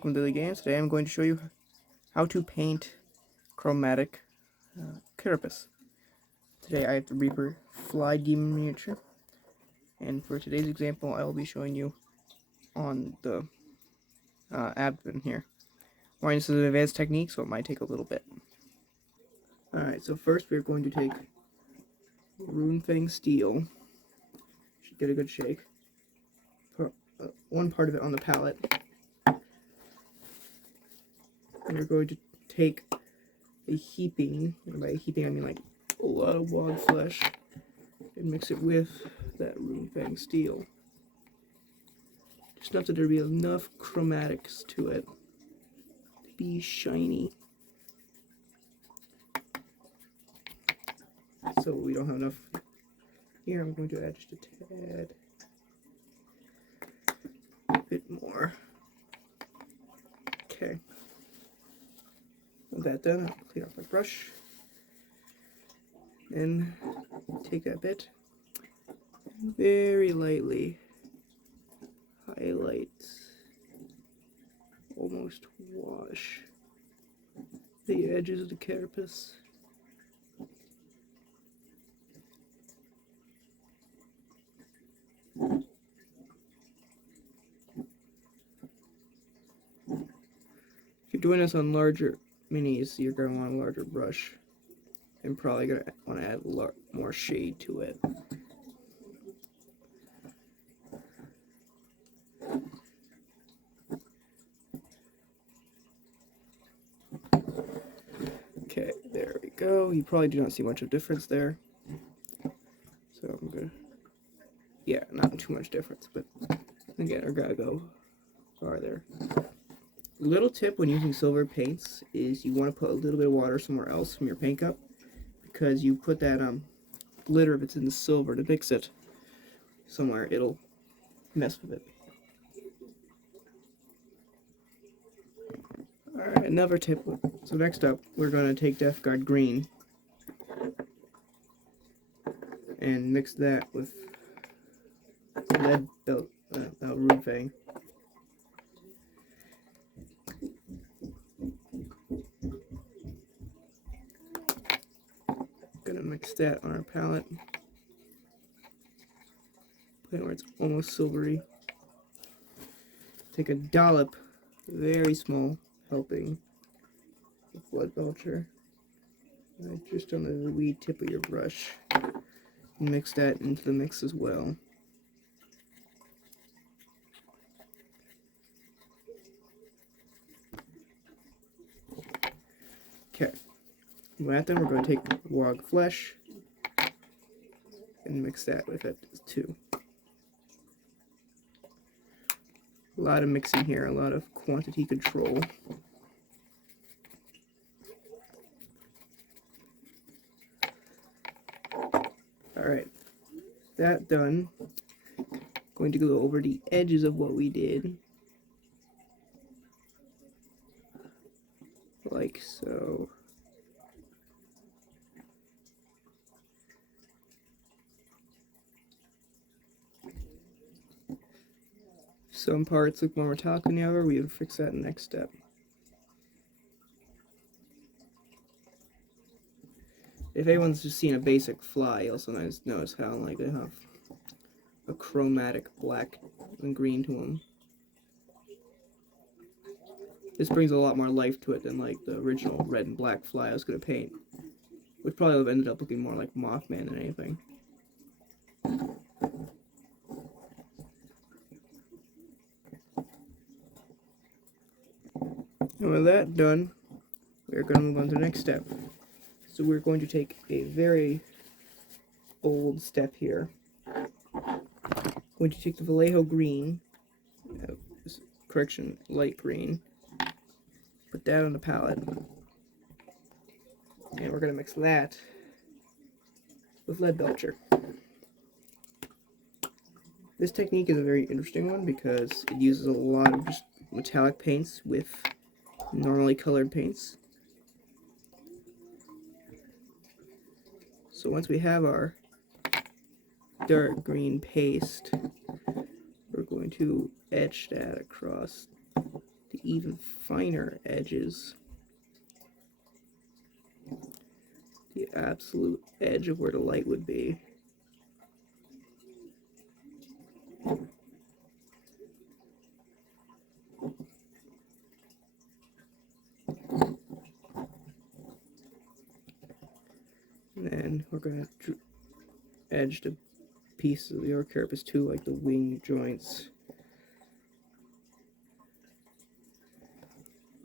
Welcome to the games. Today I'm going to show you how to paint Chromatic Carapace. Today I have the Reaper Fly Demon miniature, and for today's example I will be showing you on the abdomen here. Warning, this is an advanced technique, so it might take a little bit. Alright, so first we're going to take Rune Fang steel. Should get a good shake. Put one part of it on the palette. And we're going to take a heaping, and by heaping I mean like a lot of wog flesh, and mix it with that Rune Fang steel. Just enough that there be enough chromatics to it to be shiny. So we don't have enough here. I'm going to add just a tad, a bit more. Okay. With that done, I'll clean off my brush. Then take that bit and very lightly highlight, almost wash the edges of the carapace. If you're doing this on larger minis, you're going to want a larger brush and probably going to want to add more shade to it. Okay, there we go. You probably do not see much of a difference there. So I'm good. Yeah, not too much difference, but again, I gotta go farther. Little tip when using silver paints is you want to put a little bit of water somewhere else from your paint cup, because you put that glitter, if it's in the silver, to mix it somewhere, it'll mess with it. Alright, another tip. So next up, we're going to take Death Guard green and mix that with lead Rune Fang. Gonna mix that on our palette, put it where it's almost silvery. Take a dollop, very small helping, of Blood Belcher, just on the wee tip of your brush, and mix that into the mix as well. Okay. With that, then we're going to take wog flesh and mix that with it too. A lot of mixing here, a lot of quantity control. Alright, that done. Going to go over the edges of what we did, like so. Some parts look more metallic than the other. We will fix that in the next step. If anyone's just seen a basic fly, you'll sometimes notice how like they have a chromatic black and green to them. This brings a lot more life to it than like the original red and black fly I was going to paint, which probably would have ended up looking more like Mothman than anything. And with that done, we're going to move on to the next step. So we're going to take a very bold step here. We're going to take the Vallejo green, light green, put that on the palette, and we're going to mix that with Lead Belcher. This technique is a very interesting one because it uses a lot of just metallic paints with normally colored paints. So once we have our dark green paste, we're going to etch that across the even finer edges. The absolute edge of where the light would be. And then we're going to edge the pieces of the Carapace too, like the wing joints.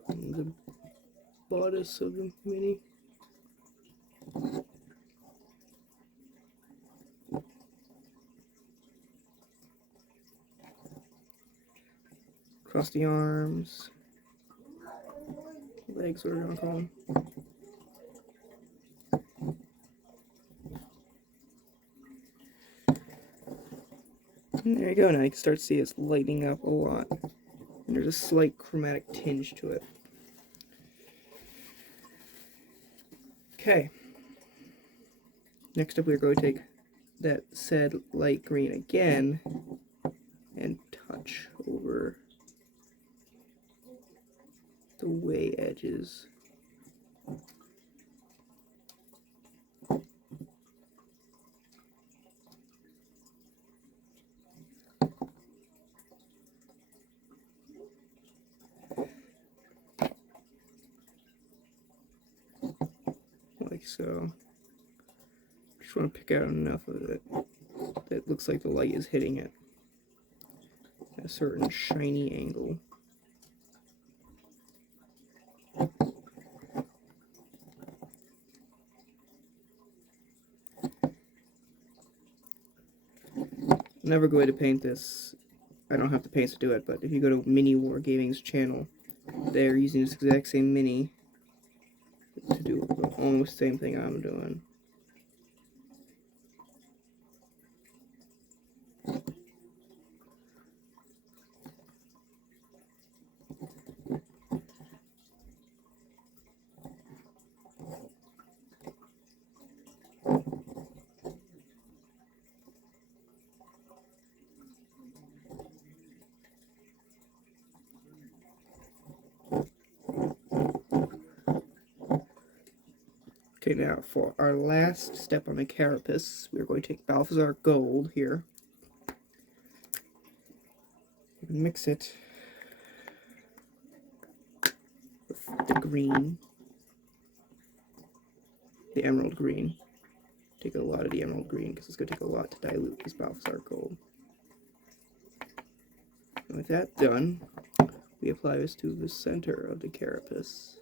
And the bodice of the Mini. Across the arms. Legs, what are we going to call them? And there you go, now you can start to see it's lighting up a lot. And there's a slight chromatic tinge to it. Okay. Next up we're going to take that said light green again and touch over the way edges. Like so. Just want to pick out enough of it that looks like the light is hitting it at a certain shiny angle. I'm never going to paint this. I don't have the paints to do it, but if you go to Mini Wargaming's channel, they're using this exact same mini to do almost the same thing I'm doing. Okay, now for our last step on the Carapace, we're going to take Balthazar Gold here. Mix it with the green, the emerald green. Take a lot of the emerald green because it's going to take a lot to dilute this Balthazar Gold. And with that done, we apply this to the center of the Carapace.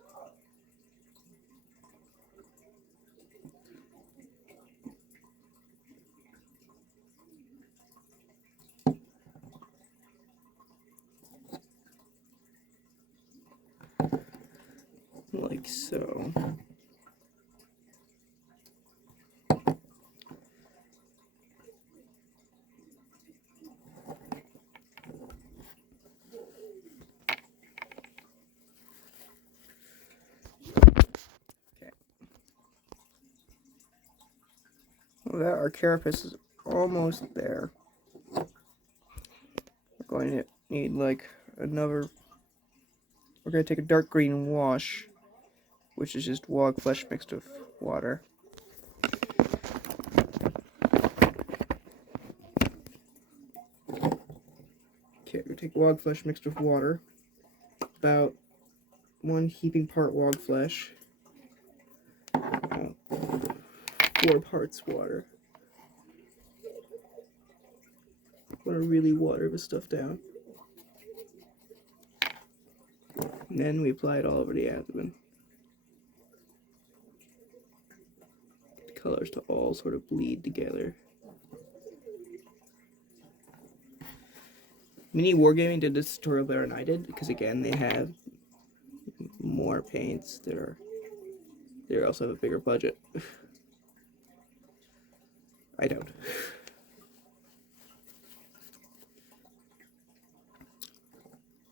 Like so. Well, that our Carapace is almost there. We're going to need like another. We're going to take a dark green wash, which is just wog flesh mixed with water. Okay, we take wog flesh mixed with water, about 1 heaping part wog flesh, 4 parts water. Want to really water this stuff down. And then we apply it all over the abdomen. Get the colors to all sort of bleed together. Mini Wargaming did this tutorial better than I did because again they have more paints. They also have a bigger budget. I don't.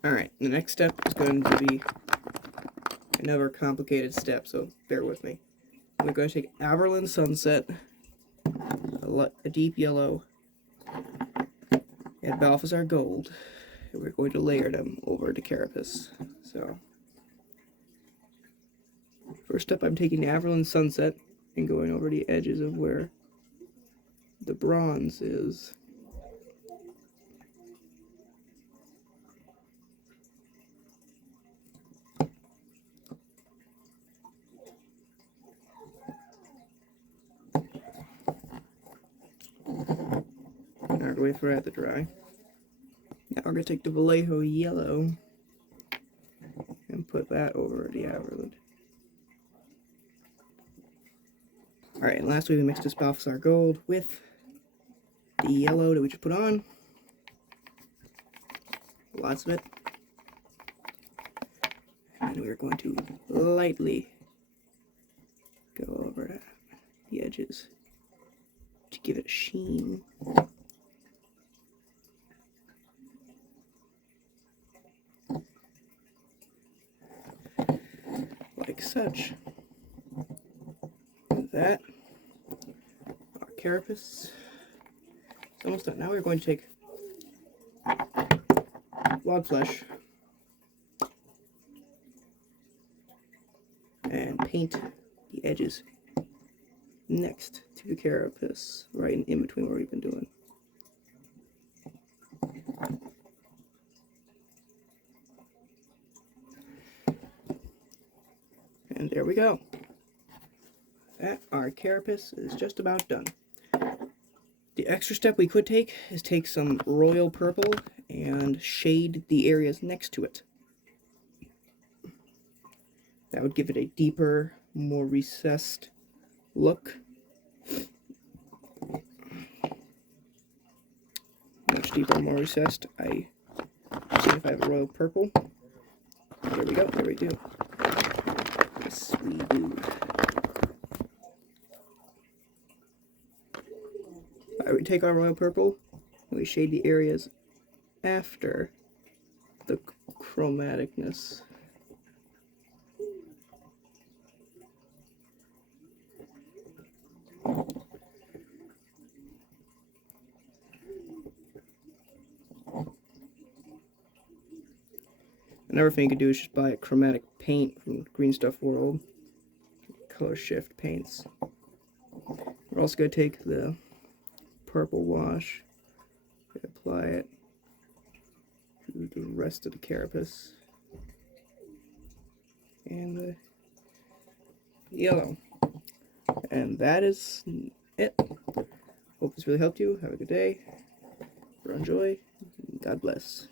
Alright, the next step is going to be another complicated step, so bear with me. We're going to take Averland Sunset, a deep yellow, and Balthazar Gold, and we're going to layer them over the Carapace. So, first up, I'm taking Averland Sunset and going over the edges of where the bronze is. Now we're wait for that to dry. Now we're going to take the Vallejo yellow and put that over the Averland. Alright, and lastly we mixed this Balthasar Gold with the yellow that we just put on. Lots of it. And we're going to lightly go over the edges to give it a sheen. Like such. With that, our carapace is almost done. Now we're going to take log flesh and paint the edges next to the carapace, right in between where we've been doing. And there we go. That our carapace is just about done. The extra step we could take is take some royal purple and shade the areas next to it. That would give it a deeper, more recessed look. Much deeper, more recessed. See if I have a royal purple. There we go. There we do. Yes, we do. Alright, we take our royal purple and we shade the areas after the chromaticness. Another thing you could do is just buy a chromatic paint from Green Stuff World. Color shift paints. We're also going to take the purple wash, apply it to the rest of the carapace, and the yellow. And that is it. Hope this really helped you. Have a good day. Enjoy. God bless.